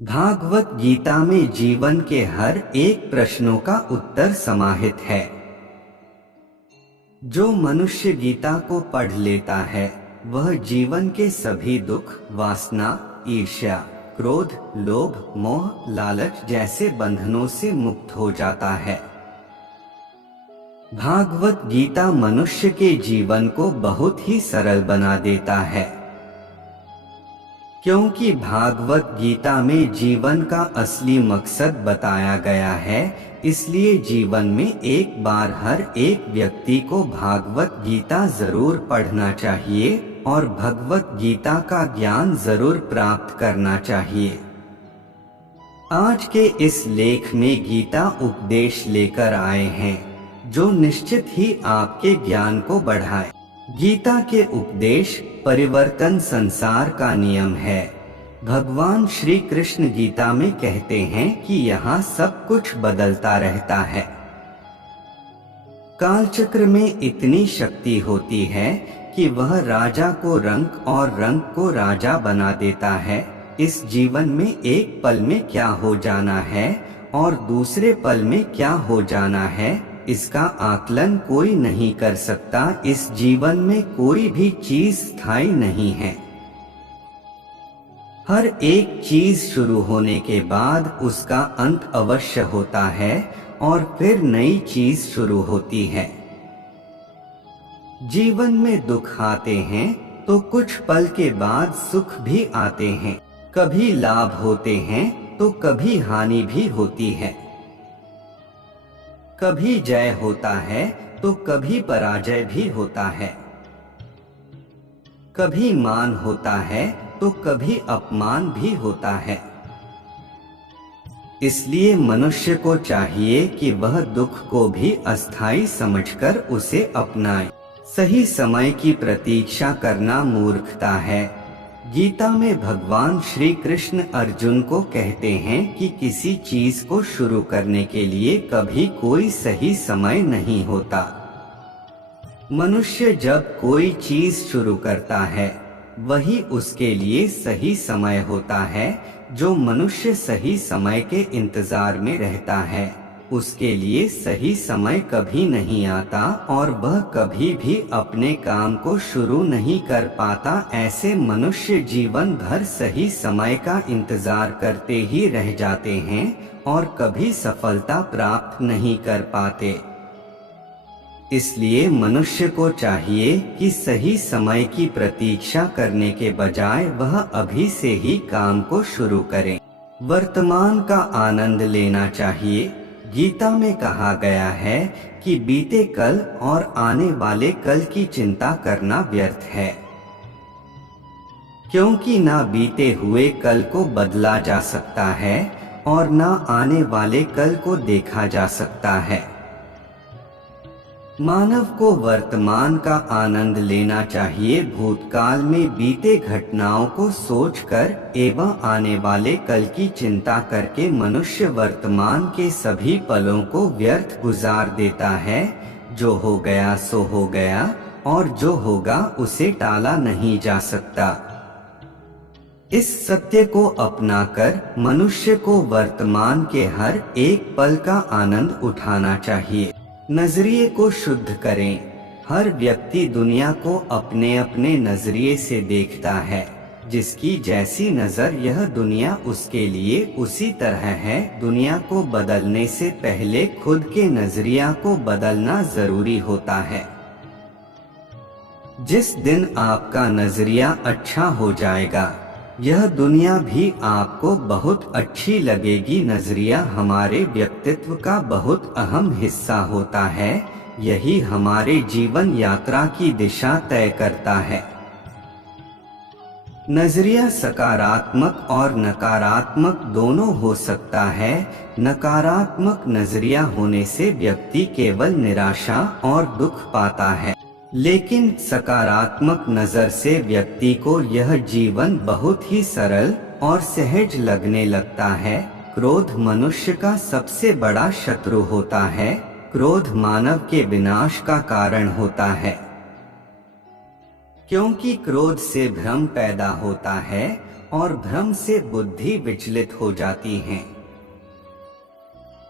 भागवत गीता में जीवन के हर एक प्रश्नों का उत्तर समाहित है। जो मनुष्य गीता को पढ़ लेता है वह जीवन के सभी दुख, वासना, ईर्ष्या, क्रोध, लोभ, मोह, लालच जैसे बंधनों से मुक्त हो जाता है। भागवत गीता मनुष्य के जीवन को बहुत ही सरल बना देता है, क्योंकि भागवत गीता में जीवन का असली मकसद बताया गया है। इसलिए जीवन में एक बार हर एक व्यक्ति को भागवत गीता जरूर पढ़ना चाहिए और भगवत गीता का ज्ञान जरूर प्राप्त करना चाहिए। आज के इस लेख में गीता उपदेश लेकर आए हैं जो निश्चित ही आपके ज्ञान को बढ़ाए। गीता के उपदेश परिवर्तन संसार का नियम है। भगवान श्री कृष्ण गीता में कहते हैं कि यहाँ सब कुछ बदलता रहता है। कालचक्र में इतनी शक्ति होती है कि वह राजा को रंक और रंक को राजा बना देता है। इस जीवन में एक पल में क्या हो जाना है और दूसरे पल में क्या हो जाना है, इसका आकलन कोई नहीं कर सकता। इस जीवन में कोई भी चीज स्थायी नहीं है। हर एक चीज शुरू होने के बाद उसका अंत अवश्य होता है और फिर नई चीज शुरू होती है। जीवन में दुख आते हैं तो कुछ पल के बाद सुख भी आते हैं। कभी लाभ होते हैं तो कभी हानि भी होती है। कभी जय होता है तो कभी पराजय भी होता है। कभी मान होता है तो कभी अपमान भी होता है। इसलिए मनुष्य को चाहिए कि वह दुख को भी अस्थायी समझकर उसे अपनाए। सही समय की प्रतीक्षा करना मूर्खता है। गीता में भगवान श्री कृष्ण अर्जुन को कहते हैं कि किसी चीज को शुरू करने के लिए कभी कोई सही समय नहीं होता। मनुष्य जब कोई चीज शुरू करता है वही उसके लिए सही समय होता है। जो मनुष्य सही समय के इंतजार में रहता है उसके लिए सही समय कभी नहीं आता और वह कभी भी अपने काम को शुरू नहीं कर पाता। ऐसे मनुष्य जीवन भर सही समय का इंतजार करते ही रह जाते हैं और कभी सफलता प्राप्त नहीं कर पाते। इसलिए मनुष्य को चाहिए कि सही समय की प्रतीक्षा करने के बजाय वह अभी से ही काम को शुरू करे। वर्तमान का आनंद लेना चाहिए। गीता में कहा गया है कि बीते कल और आने वाले कल की चिंता करना व्यर्थ है, क्योंकि ना बीते हुए कल को बदला जा सकता है और ना आने वाले कल को देखा जा सकता है। मानव को वर्तमान का आनंद लेना चाहिए। भूतकाल में बीते घटनाओं को सोचकर एवं आने वाले कल की चिंता करके मनुष्य वर्तमान के सभी पलों को व्यर्थ गुजार देता है। जो हो गया सो हो गया और जो होगा उसे टाला नहीं जा सकता। इस सत्य को अपनाकर मनुष्य को वर्तमान के हर एक पल का आनंद उठाना चाहिए। नजरिए को शुद्ध करें। हर व्यक्ति दुनिया को अपने अपने नजरिए से देखता है। जिसकी जैसी नजर यह दुनिया उसके लिए उसी तरह है। दुनिया को बदलने से पहले खुद के नजरिया को बदलना जरूरी होता है। जिस दिन आपका नजरिया अच्छा हो जाएगा यह दुनिया भी आपको बहुत अच्छी लगेगी। नजरिया हमारे व्यक्तित्व का बहुत अहम हिस्सा होता है। यही हमारे जीवन यात्रा की दिशा तय करता है। नजरिया सकारात्मक और नकारात्मक दोनों हो सकता है। नकारात्मक नजरिया होने से व्यक्ति केवल निराशा और दुख पाता है, लेकिन सकारात्मक नजर से व्यक्ति को यह जीवन बहुत ही सरल और सहज लगने लगता है। क्रोध मनुष्य का सबसे बड़ा शत्रु होता है। क्रोध मानव के विनाश का कारण होता है, क्योंकि क्रोध से भ्रम पैदा होता है और भ्रम से बुद्धि विचलित हो जाती है।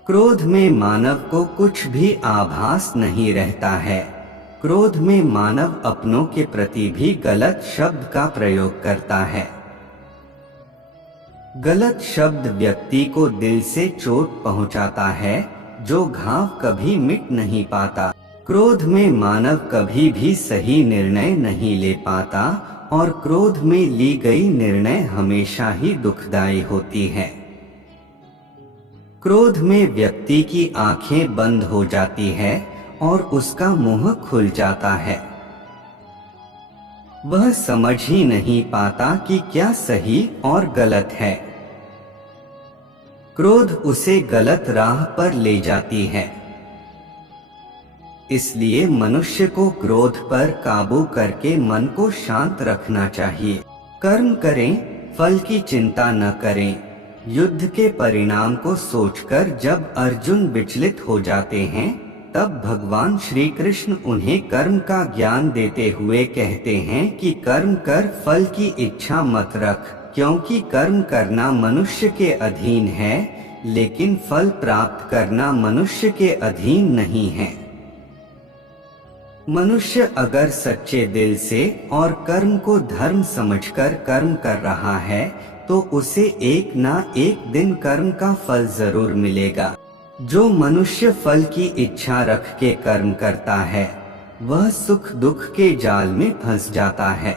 क्रोध में मानव को कुछ भी आभास नहीं रहता है। क्रोध में मानव अपनों के प्रति भी गलत शब्द का प्रयोग करता है। गलत शब्द व्यक्ति को दिल से चोट पहुंचाता है, जो घाव कभी मिट नहीं पाता। क्रोध में मानव कभी भी सही निर्णय नहीं ले पाता और क्रोध में ली गई निर्णय हमेशा ही दुखदायी होती है। क्रोध में व्यक्ति की आंखें बंद हो जाती है और उसका मुंह खुल जाता है। वह समझ ही नहीं पाता कि क्या सही और गलत है। क्रोध उसे गलत राह पर ले जाती है। इसलिए मनुष्य को क्रोध पर काबू करके मन को शांत रखना चाहिए। कर्म करें, फल की चिंता न करें। युद्ध के परिणाम को सोचकर जब अर्जुन विचलित हो जाते हैं, तब भगवान श्री कृष्ण उन्हें कर्म का ज्ञान देते हुए कहते हैं कि कर्म कर, फल की इच्छा मत रख, क्योंकि कर्म करना मनुष्य के अधीन है, लेकिन फल प्राप्त करना मनुष्य के अधीन नहीं है। मनुष्य अगर सच्चे दिल से और कर्म को धर्म समझकर कर्म कर रहा है, तो उसे एक ना एक दिन कर्म का फल जरूर मिलेगा। जो मनुष्य फल की इच्छा रख के कर्म करता है, वह सुख दुख के जाल में फंस जाता है।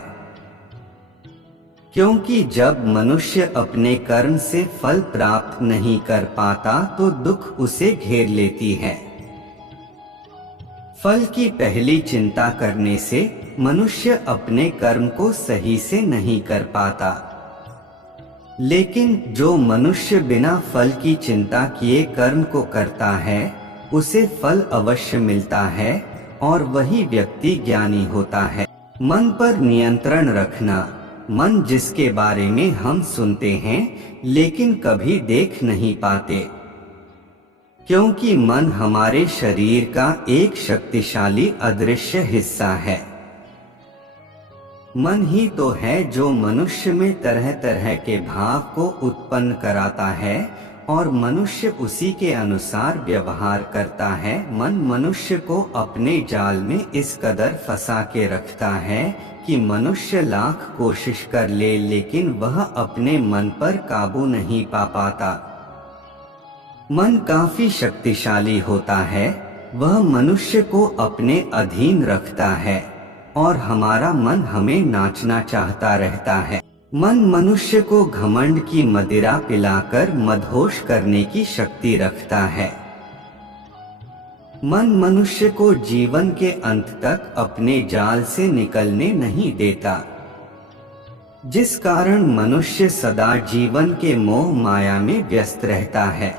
क्योंकि जब मनुष्य अपने कर्म से फल प्राप्त नहीं कर पाता, तो दुख उसे घेर लेती है। फल की पहली चिंता करने से मनुष्य अपने कर्म को सही से नहीं कर पाता। लेकिन जो मनुष्य बिना फल की चिंता किए कर्म को करता है, उसे फल अवश्य मिलता है और वही व्यक्ति ज्ञानी होता है। मन पर नियंत्रण रखना। मन जिसके बारे में हम सुनते हैं लेकिन कभी देख नहीं पाते, क्योंकि मन हमारे शरीर का एक शक्तिशाली अदृश्य हिस्सा है। मन ही तो है जो मनुष्य में तरह तरह के भाव को उत्पन्न कराता है और मनुष्य उसी के अनुसार व्यवहार करता है। मन मनुष्य को अपने जाल में इस कदर फंसा के रखता है कि मनुष्य लाख कोशिश कर ले, लेकिन वह अपने मन पर काबू नहीं पा पाता। मन काफी शक्तिशाली होता है। वह मनुष्य को अपने अधीन रखता है और हमारा मन हमें नाचना चाहता रहता है। मन मनुष्य को घमंड की मदिरा पिलाकर मदहोश करने की शक्ति रखता है। मन मनुष्य को जीवन के अंत तक अपने जाल से निकलने नहीं देता, जिस कारण मनुष्य सदा जीवन के मोह माया में व्यस्त रहता है।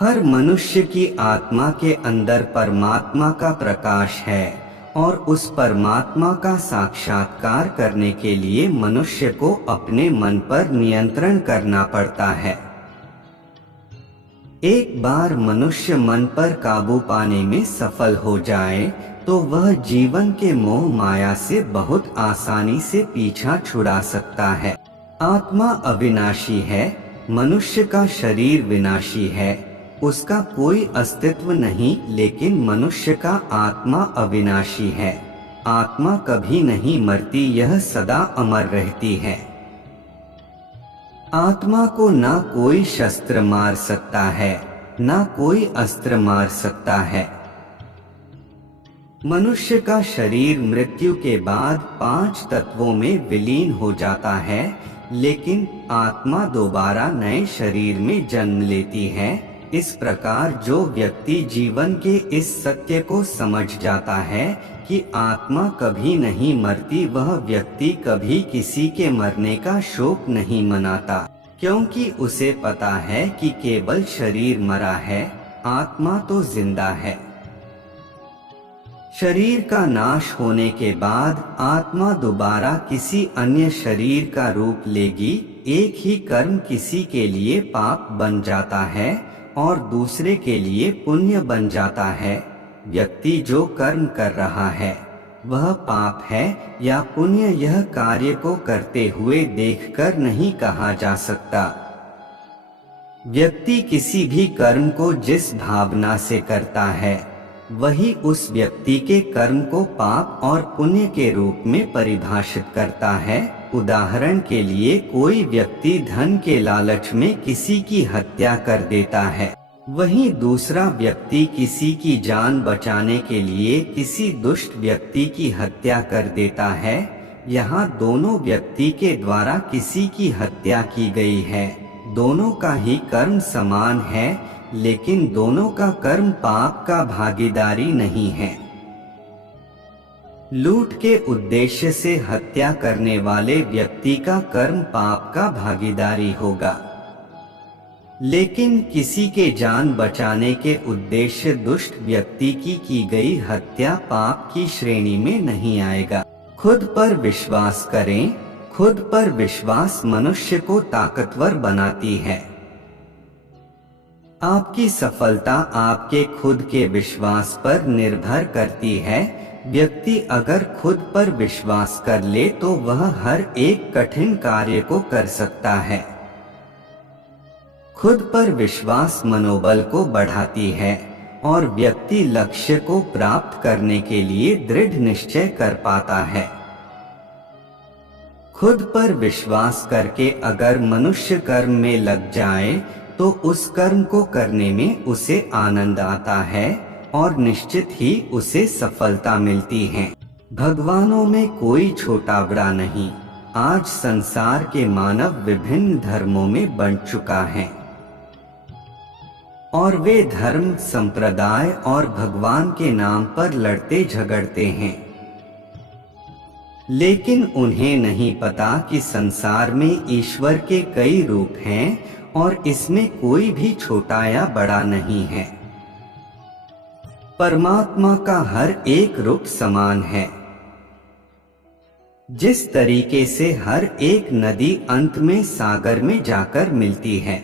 हर मनुष्य की आत्मा के अंदर परमात्मा का प्रकाश है और उस परमात्मा का साक्षात्कार करने के लिए मनुष्य को अपने मन पर नियंत्रण करना पड़ता है। एक बार मनुष्य मन पर काबू पाने में सफल हो जाए, तो वह जीवन के मोह माया से बहुत आसानी से पीछा छुड़ा सकता है। आत्मा अविनाशी है, मनुष्य का शरीर विनाशी है। उसका कोई अस्तित्व नहीं, लेकिन मनुष्य का आत्मा अविनाशी है। आत्मा कभी नहीं मरती, यह सदा अमर रहती है। आत्मा को ना कोई शस्त्र मार सकता है, ना कोई अस्त्र मार सकता है। मनुष्य का शरीर मृत्यु के बाद 5 तत्वों में विलीन हो जाता है, लेकिन आत्मा दोबारा नए शरीर में जन्म लेती है। इस प्रकार जो व्यक्ति जीवन के इस सत्य को समझ जाता है कि आत्मा कभी नहीं मरती, वह व्यक्ति कभी किसी के मरने का शोक नहीं मनाता, क्योंकि उसे पता है कि केवल शरीर मरा है, आत्मा तो जिंदा है। शरीर का नाश होने के बाद आत्मा दोबारा किसी अन्य शरीर का रूप लेगी। एक ही कर्म किसी के लिए पाप बन जाता है और दूसरे के लिए पुण्य बन जाता है। व्यक्ति जो कर्म कर रहा है वह पाप है या पुण्य यह कार्य को करते हुए देखकर नहीं कहा जा सकता। व्यक्ति किसी भी कर्म को जिस भावना से करता है वही उस व्यक्ति के कर्म को पाप और पुण्य के रूप में परिभाषित करता है। उदाहरण के लिए कोई व्यक्ति धन के लालच में किसी की हत्या कर देता है, वहीं दूसरा व्यक्ति किसी की जान बचाने के लिए किसी दुष्ट व्यक्ति की हत्या कर देता है। यहाँ दोनों व्यक्ति के द्वारा किसी की हत्या की गई है, दोनों का ही कर्म समान है, लेकिन दोनों का कर्म पाप का भागीदारी नहीं है। लूट के उद्देश्य से हत्या करने वाले व्यक्ति का कर्म पाप का भागीदारी होगा, लेकिन किसी के जान बचाने के उद्देश्य दुष्ट व्यक्ति की गई हत्या पाप की श्रेणी में नहीं आएगा। खुद पर विश्वास करें। खुद पर विश्वास मनुष्य को ताकतवर बनाती है। आपकी सफलता आपके खुद के विश्वास पर निर्भर करती है। व्यक्ति अगर खुद पर विश्वास कर ले तो वह हर एक कठिन कार्य को कर सकता है। खुद पर विश्वास मनोबल को बढ़ाती है और व्यक्ति लक्ष्य को प्राप्त करने के लिए दृढ़ निश्चय कर पाता है। खुद पर विश्वास करके अगर मनुष्य कर्म में लग जाए तो उस कर्म को करने में उसे आनंद आता है और निश्चित ही उसे सफलता मिलती है। भगवानों में कोई छोटा बड़ा नहीं। आज संसार के मानव विभिन्न धर्मों में बंट चुका है और वे धर्म, संप्रदाय और भगवान के नाम पर लड़ते झगड़ते हैं, लेकिन उन्हें नहीं पता कि संसार में ईश्वर के कई रूप हैं और इसमें कोई भी छोटा या बड़ा नहीं है। परमात्मा का हर एक रूप समान है। जिस तरीके से हर एक नदी अंत में सागर में जाकर मिलती है,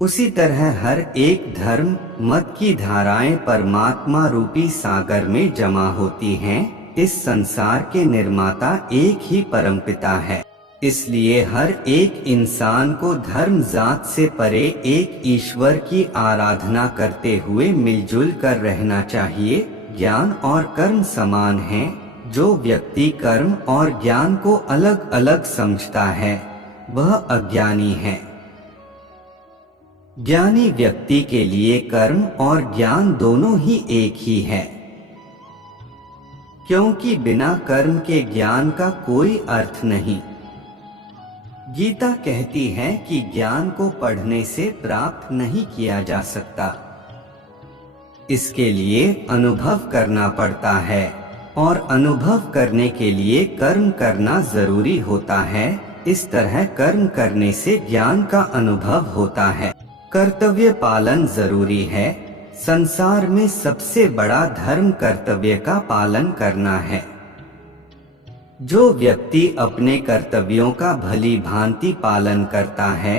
उसी तरह हर एक धर्म मत की धाराएं परमात्मा रूपी सागर में जमा होती हैं। इस संसार के निर्माता एक ही परमपिता है। इसलिए हर एक इंसान को धर्म जात से परे एक ईश्वर की आराधना करते हुए मिलजुल कर रहना चाहिए। ज्ञान और कर्म समान हैं। जो व्यक्ति कर्म और ज्ञान को अलग अलग समझता है वह अज्ञानी है। ज्ञानी व्यक्ति के लिए कर्म और ज्ञान दोनों ही एक ही है, क्योंकि बिना कर्म के ज्ञान का कोई अर्थ नहीं। गीता कहती है कि ज्ञान को पढ़ने से प्राप्त नहीं किया जा सकता, इसके लिए अनुभव करना पड़ता है और अनुभव करने के लिए कर्म करना जरूरी होता है। इस तरह कर्म करने से ज्ञान का अनुभव होता है। कर्तव्य पालन जरूरी है। संसार में सबसे बड़ा धर्म कर्तव्य का पालन करना है। जो व्यक्ति अपने कर्तव्यों का भली भांति पालन करता है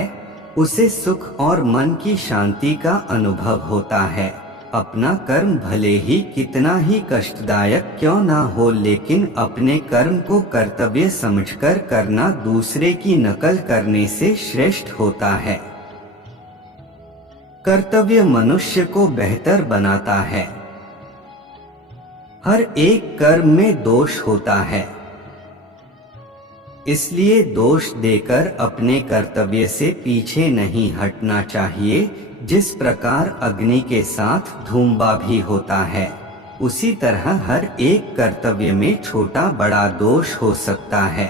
उसे सुख और मन की शांति का अनुभव होता है। अपना कर्म भले ही कितना ही कष्टदायक क्यों ना हो, लेकिन अपने कर्म को कर्तव्य समझकर करना दूसरे की नकल करने से श्रेष्ठ होता है। कर्तव्य मनुष्य को बेहतर बनाता है। हर एक कर्म में दोष होता है, इसलिए दोष देकर अपने कर्तव्य से पीछे नहीं हटना चाहिए। जिस प्रकार अग्नि के साथ धूम्बा भी होता है, उसी तरह हर एक कर्तव्य में छोटा बड़ा दोष हो सकता है।